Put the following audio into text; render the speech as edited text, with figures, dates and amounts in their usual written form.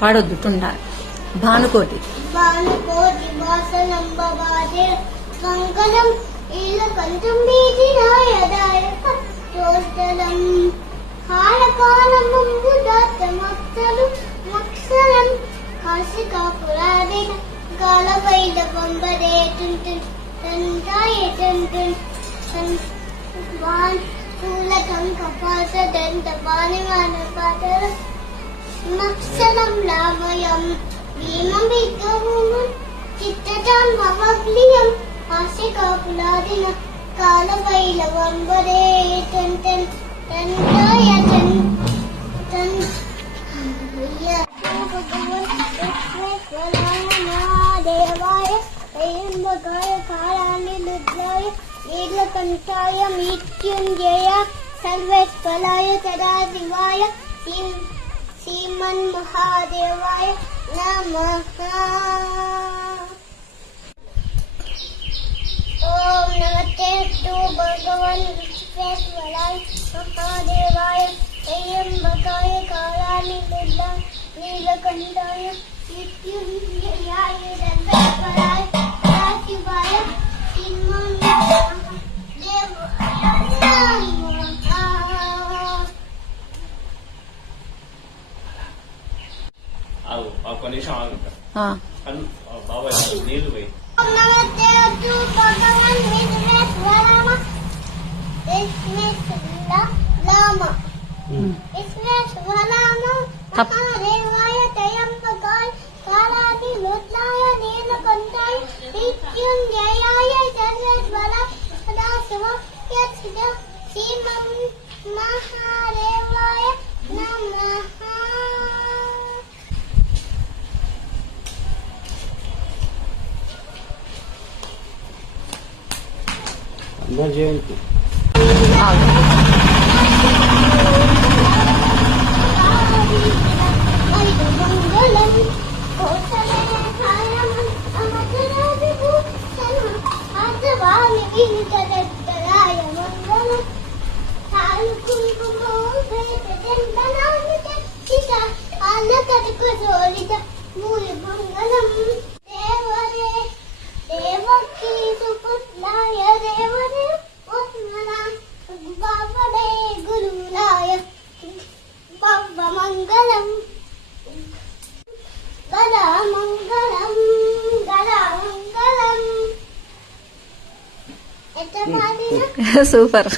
పాడొద్దు తుండ భానుకోటి భాసనంబే మంగళం ఇళ్ళ కంఠం బీజినాయదాయక చోష్టలం హారకాలముదాత్తమక్షలు మక్షరం హాసికాపురాదిన కాలవైల బొంబరే టుంటున్ తంతాయ టుంటున్ పూలకం కపాస దంత పానిమాన పాటల మక్షరం లామయం భీమం విగ్రహం చిత్తజం భవగ్లియం హాసికాపురాదిన కాలవైలవంబరే టుంటున్ తంతాయ టుంటున్ దేవాయ అయ్యంబకాయ కాళాన్ని రుద్రాయ నీలకంఠాయ మృత్యుంజయ సర్వేశ్వరాయ సదాశివాయ శ్రీమన్మహాదేవాయ నమః. ఓం నమస్తే భగవన్ విశ్వేశ్వరాయ మహాదేవాయ అయ్యంబకాయ కాళాన్ని రుద్రాయ నీలకంఠాయ మృత్యుంజయాయ సర్వేశ్వరాయ సదాశివాయ నీళ్ళు పోయి దేవాయ తయంబకాయ కాళాది రుద్రాయ నీలకంఠాయ మృత్యుంజయాయ సర్వేశ్వరాయ సదాశివాయ శ్రీమన్మహాదేవాయ నమః. జయంతి మంగళం గదా మంగళం గదా మంగళం. సూపర్.